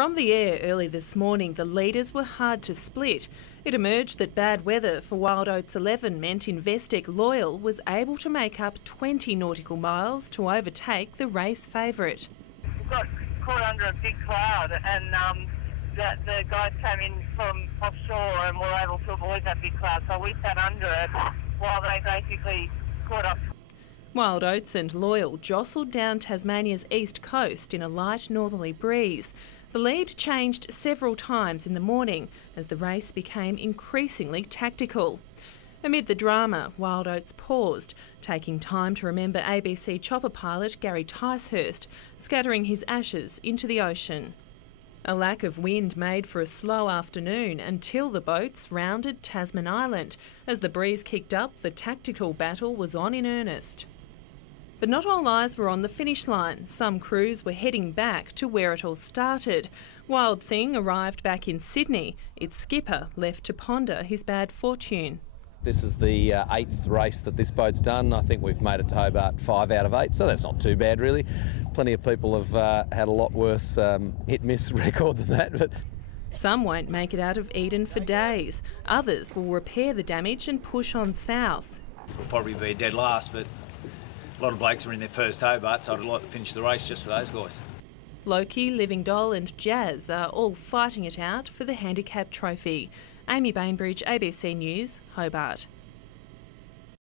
From the air early this morning, the leaders were hard to split. It emerged that bad weather for Wild Oats 11 meant Investec Loyal was able to make up 20 nautical miles to overtake the race favourite. We got caught under a big cloud and the guys came in from offshore and were able to avoid that big cloud, so we sat under it while they basically caught up. Wild Oats and Loyal jostled down Tasmania's east coast in a light northerly breeze. The lead changed several times in the morning as the race became increasingly tactical. Amid the drama, Wild Oats paused, taking time to remember ABC chopper pilot Gary Ticehurst, scattering his ashes into the ocean. A lack of wind made for a slow afternoon until the boats rounded Tasman Island. As the breeze kicked up, the tactical battle was on in earnest. But not all eyes were on the finish line. Some crews were heading back to where it all started. Wild Thing arrived back in Sydney. Its skipper left to ponder his bad fortune. This is the 8th race that this boat's done. I think we've made it to Hobart 5 out of 8, so that's not too bad really. Plenty of people have had a lot worse hit-miss record than that. But some won't make it out of Eden for days. Others will repair the damage and push on south. We'll probably be dead last, but a lot of blokes are in their first Hobart, so I'd like to finish the race just for those guys. Loki, Living Doll and Jazz are all fighting it out for the Handicap Trophy. Amy Bainbridge, ABC News, Hobart.